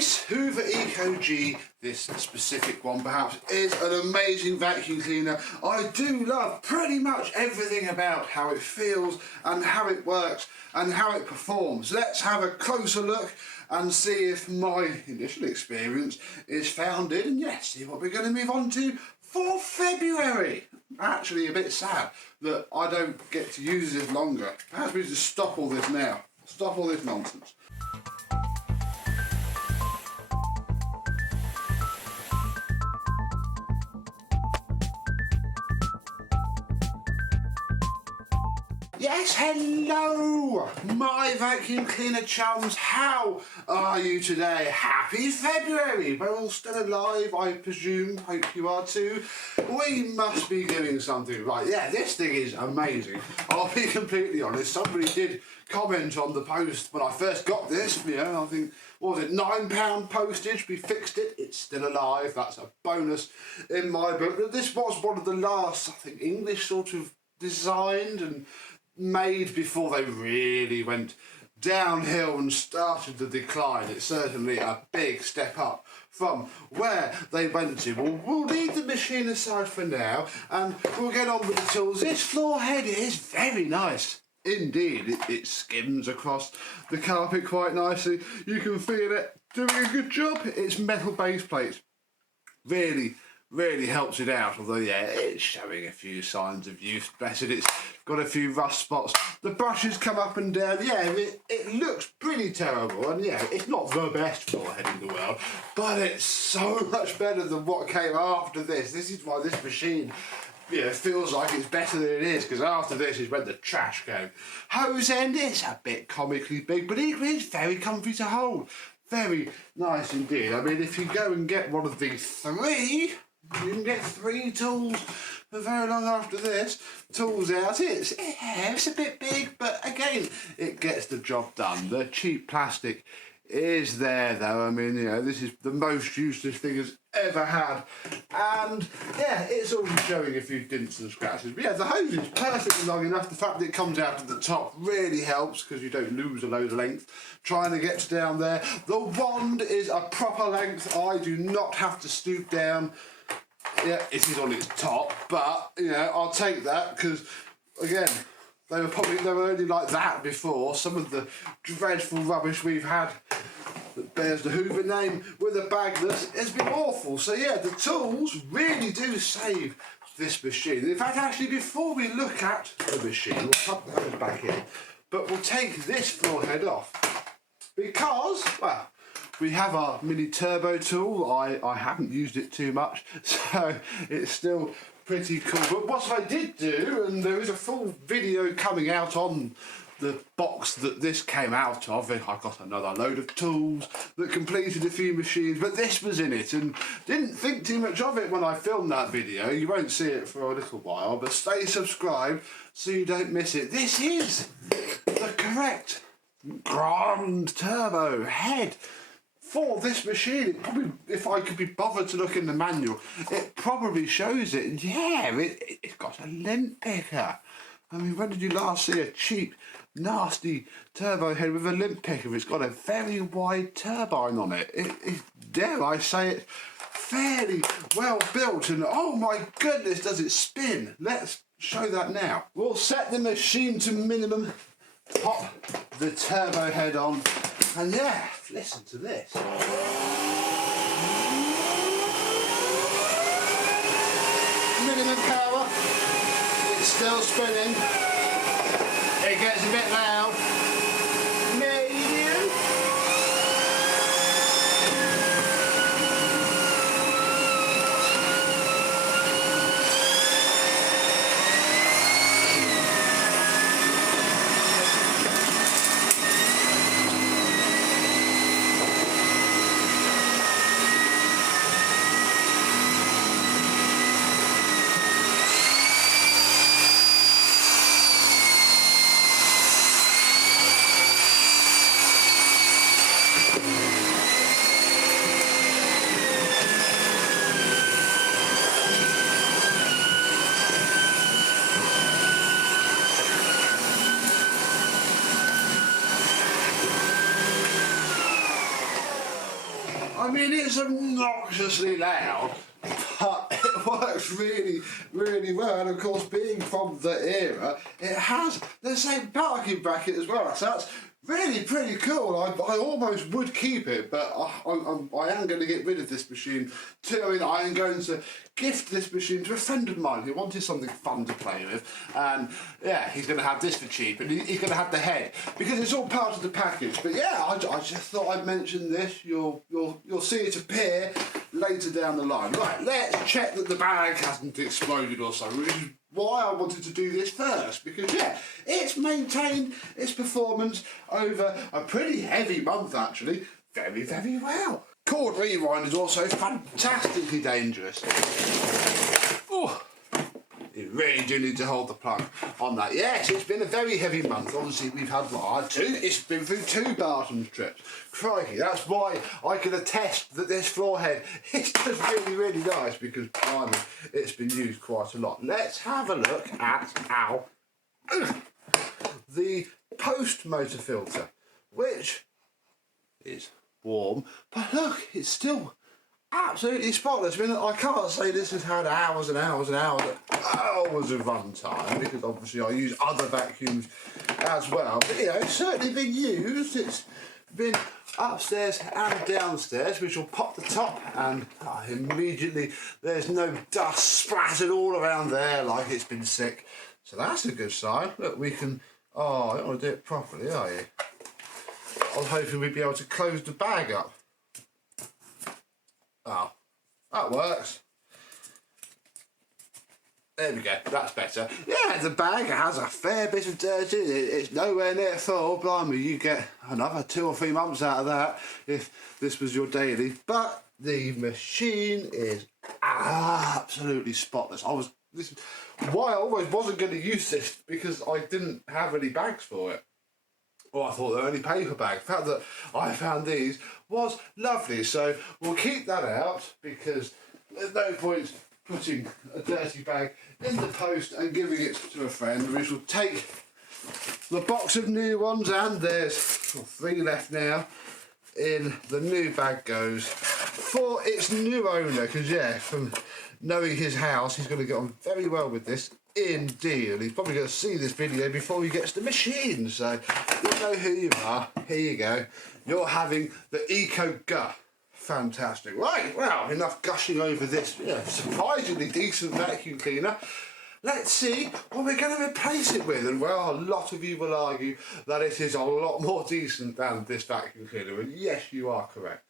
This Hoover Eco-G, this specific one perhaps, is an amazing vacuum cleaner. I do love pretty much everything about how it feels and how it works and how it performs. Let's have a closer look and see if my initial experience is founded, and yes, see what we're going to move on to for February. Actually a bit sad that I don't get to use this longer. Perhaps we just stop all this now. Stop all this nonsense. Yes, hello, my vacuum cleaner chums. How are you today? Happy February. We're all still alive, I presume. Hope you are too. We must be doing something right. Yeah, this thing is amazing. I'll be completely honest. Somebody did comment on the post when I first got this. You know, I think, what was it, £9 postage? We fixed it. It's still alive. That's a bonus in my book. But this was one of the last, I think, English sort of designed and made before they really went downhill and started to decline. It's certainly a big step up from where they went to. Well, we'll leave the machine aside for now and we'll get on with the tools. This floor head is very nice indeed. It skims across the carpet quite nicely. You can feel it doing a good job. It's metal base plates. Really helps it out, although yeah, it's showing a few signs of use. Bless it, it's got a few rust spots. The brushes come up and down. Yeah, it looks pretty terrible, and yeah, it's not the best floor head in the world, but it's so much better than what came after this. This is why this machine, yeah, feels like it's better than it is, because after this is when the trash came. Hose end, it's a bit comically big, but equally it's very comfy to hold. Very nice indeed. I mean, if you go and get one of these three, you can get 3 tools for very long after this. Tools out, it's a bit big, but again, it gets the job done. The cheap plastic is there though. I mean, you know, this is the most useless thing it's ever had. And yeah, it's already showing a few dents and scratches. But yeah, the hose is perfectly long enough. The fact that it comes out at the top really helps because you don't lose a load of length trying to get down there. The wand is a proper length. I do not have to stoop down. Yeah, it is on its top, but you know, I'll take that because again, they were only like that before. Some of the dreadful rubbish we've had that bears the Hoover name with a bagless has been awful. So yeah, the tools really do save this machine. In fact, actually, before we look at the machine, we'll pop those back in, but we'll take this floor head off because, well, we have our mini turbo tool. I haven't used it too much, so it's still pretty cool. But what I did do, and there is a full video coming out on the box that this came out of. I got another load of tools that completed a few machines, but this was in it and didn't think too much of it when I filmed that video. You won't see it for a little while, but stay subscribed so you don't miss it. This is the correct Grand Turbo head for this machine. It probably, if I could be bothered to look in the manual, it probably shows it. And yeah, it's got a lint picker. I mean, when did you last see a cheap, nasty turbo head with a lint picker? It's got a very wide turbine on it. It dare I say it, fairly well built. And oh my goodness, does it spin? Let's show that now. We'll set the machine to minimum, pop the turbo head on, and yeah, listen to this. Minimum power, it's still spinning, it gets a bit loud. Medium. I mean, it's obnoxiously loud, but it works really, really well. And of course, being from the era, it has the same parking bracket as well. So that's really pretty cool. I almost would keep it, but I am going to get rid of this machine too. I mean, I am going to gift this machine to a friend of mine who wanted something fun to play with, and yeah, he's going to have this for cheap, and he's going to have the head because it's all part of the package. But yeah, I just thought I'd mention this. You'll see it appear later down the line. Right, let's check that the bag hasn't exploded or so. Which is why I wanted to do this first, because yeah, it's maintained its performance over a pretty heavy month actually very, very well. Cord rewind is also fantastically dangerous. Oh, you really do need to hold the plug on that. Yes, it's been a very heavy month. Obviously, we've had it's been through 2 Barton trips. Crikey, that's why I can attest that this floor head is just really, really nice, because blimey, it's been used quite a lot. Let's have a look at the post motor filter, which is warm, but look, it's still absolutely spotless. I mean, I can't say this has had hours and hours and hours of run time, because obviously I use other vacuums as well, but you know, it's certainly been used. It's been upstairs and downstairs, which will pop the top, and immediately there's no dust splattered all around there like it's been sick, so that's a good sign. Look, we can, oh, I don't want to do it properly, are you? I was hoping we'd be able to close the bag up. Oh, that works. There we go, that's better. Yeah, the bag has a fair bit of dirt in it. It's nowhere near full. Blimey, you get another 2 or 3 months out of that if this was your daily. But the machine is absolutely spotless. This is why I always wasn't going to use this, because I didn't have any bags for it. Well, I thought they were only paper bags. The fact that I found these was lovely. So we'll keep that out, because there's no point putting a dirty bag in the post and giving it to a friend. We shall take the box of new ones, and there's 3 left now. In the new bag goes for its new owner, because yeah, from knowing his house, he's going to get on very well with this. Indeed, and he's probably going to see this video before he gets the machine, so you'll know who you are. Here you go. You're having the Eco-G. Fantastic. Right, well, enough gushing over this surprisingly decent vacuum cleaner. Let's see what we're going to replace it with. And well, a lot of you will argue that it is a lot more decent than this vacuum cleaner, and yes, you are correct.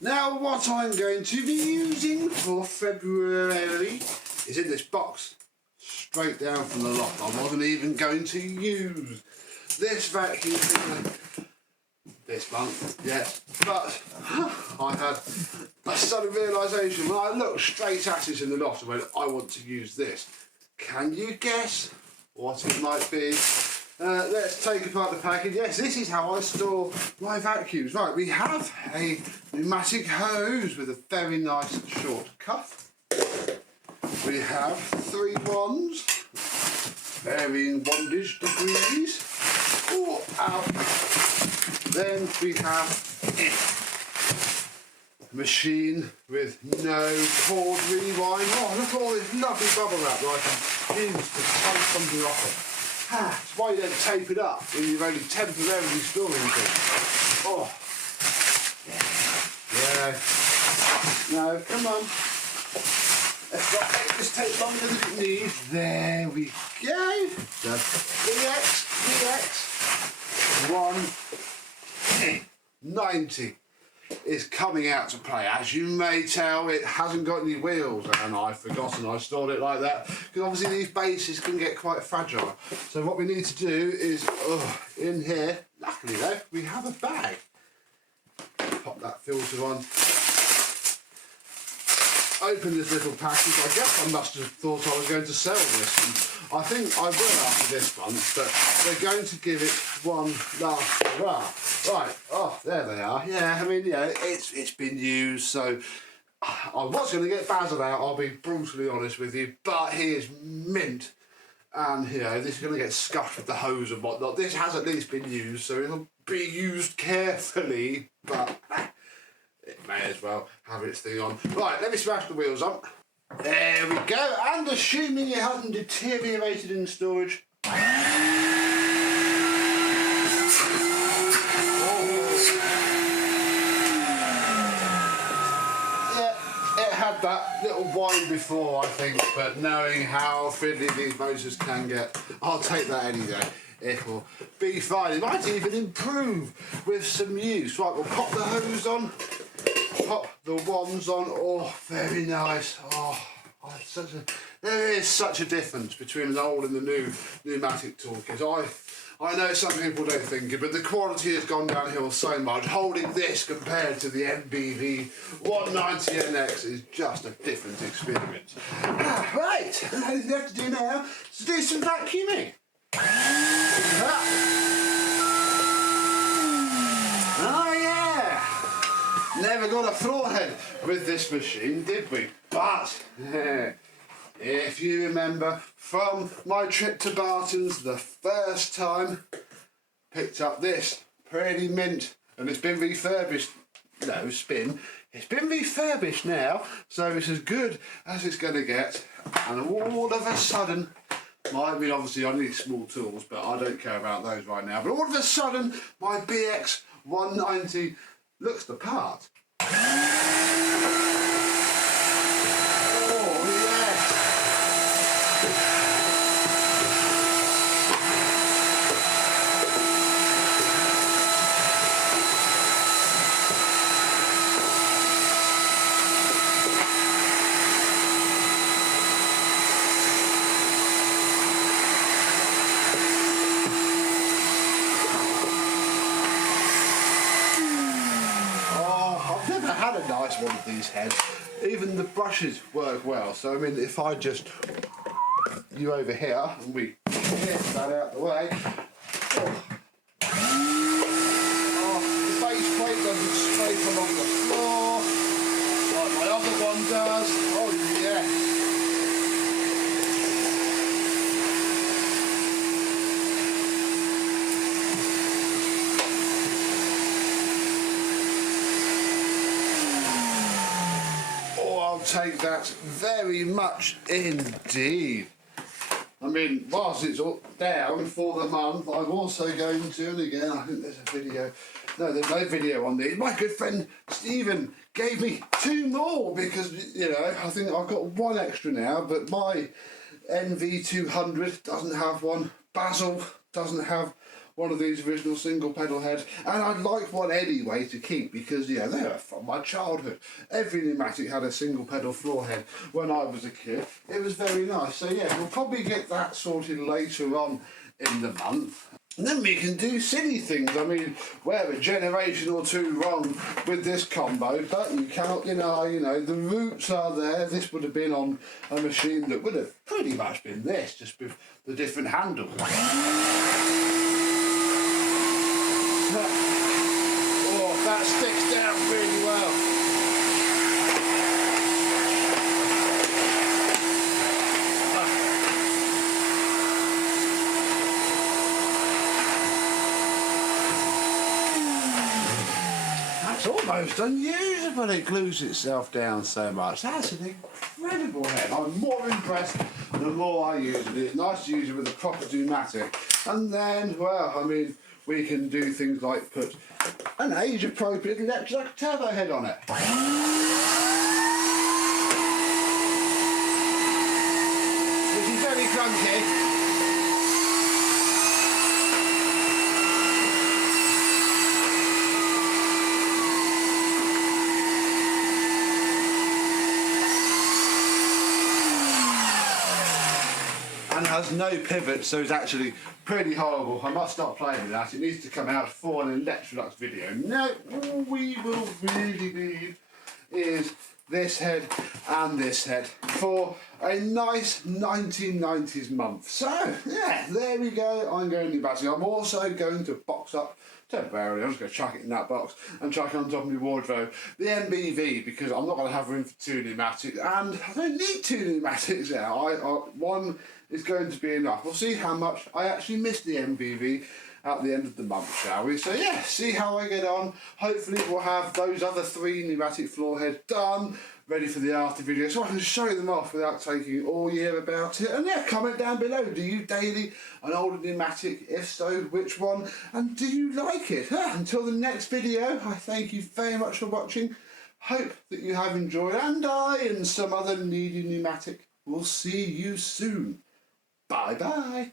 Now, what I'm going to be using for February is in this box, straight down from the lot. I wasn't even going to use this vacuum cleaner this month, yes, but I had a sudden realisation when I looked straight at it in the lot and went, I want to use this. Can you guess what it might be? Let's take apart the package. Yes, this is how I store my vacuums. Right, we have a pneumatic hose with a very nice short cuff. We have 3 wands, varying wandage degrees. Oh, ow. Then we have a machine with no cord rewind. Oh, look at all this lovely bubble wrap that I can use to take something off it. That's why you don't tape it up when you're only temporarily storing things. Oh, yeah. No, come on. Let's not make this take longer than it needs. There we go. The DX 190 is coming out to play. As you may tell, it hasn't got any wheels, and I've forgotten I stored it like that, because obviously these bases can get quite fragile. So what we need to do is, in here, luckily though, we have a bag. Pop that filter on. Open this little package. I guess I must have thought I was going to sell this, and I think I will after this month, but they're going to give it one last hurrah. Right, oh, there they are. Yeah, I mean, yeah, it's been used, so I was going to get Basil out, I'll be brutally honest with you, but he is mint, and you know, this is going to get scuffed with the hose and whatnot. This has at least been used, so it'll be used carefully, but it may as well have its thing on. Right, let me smash the wheels on. There we go, and assuming it hasn't deteriorated in storage. Had that little whine before, I think, but knowing how fiddly these motors can get, I'll take that any day. It will be fine. It might even improve with some use. Right, we'll pop the hose on, pop the wands on. Oh, very nice. Oh, there is such a difference between an old and the new pneumatic toolkit. I know some people don't think it, but the quality has gone downhill so much. Holding this compared to the MBV 190NX is just a different experience. Right, all you have to do now is do some vacuuming. Oh yeah! Never got a floor head with this machine, did we? But if you remember from my trip to Barton's the first time, picked up this pretty mint, and it's been refurbished. No, spin. It's been refurbished now, so it's as good as it's going to get. And all of a sudden, I mean, obviously I need small tools, but I don't care about those right now. But all of a sudden, my BX 190 looks the part. One of these heads, even the brushes work well. So I mean, if I just you over here and we get that out the way, the base plate doesn't scrape along the floor like my other one does. Oh yeah. Take that very much indeed. I mean, whilst it's all down for the month, I'm also going to, and again, I think there's a video. No, there's no video on this. My good friend Stephen gave me 2 more because, you know, I think I've got 1 extra now, but my NV200 doesn't have one. Basil doesn't have one of these original single pedal heads, and I'd like one anyway to keep because, yeah, they were from my childhood. Every pneumatic had a single pedal floor head when I was a kid. It was very nice. So yeah, we'll probably get that sorted later on in the month. And then we can do silly things. I mean, we're a generation or 2 wrong with this combo, but you can't, you know, the roots are there. This would have been on a machine that would have pretty much been this, just with the different handles. Oh, that sticks down really well. That's almost unusable. It glues itself down so much. That's an incredible head. I'm more impressed the more I use it. It's nice to use it with a proper pneumatic. And then, well, I mean, we can do things like put an age-appropriate electric turbo head on it. Which is very clunky. And has no pivot, so it's actually pretty horrible. I must stop playing with that. It needs to come out for an Electrolux video. No, all we will really need is this head and this head for a nice 1990s month. So, yeah, there we go. I'm going to do battery. I'm also going to box up temporarily. I'm just going to chuck it in that box and chuck it on top of my wardrobe. The MBV, because I'm not going to have room for 2 pneumatics, and I don't need 2 pneumatics now. One is going to be enough. We'll see how much I actually miss the MBV at the end of the month, shall we? So yeah, see how I get on. Hopefully we'll have those other 3 pneumatic floor heads done, ready for the after video, so I can show them off without taking all year about it. And yeah, comment down below, do you daily an older pneumatic? If so, which one? And do you like it? Until the next video, I thank you very much for watching. Hope that you have enjoyed, and I and some other needy pneumatic will see you soon. Bye bye.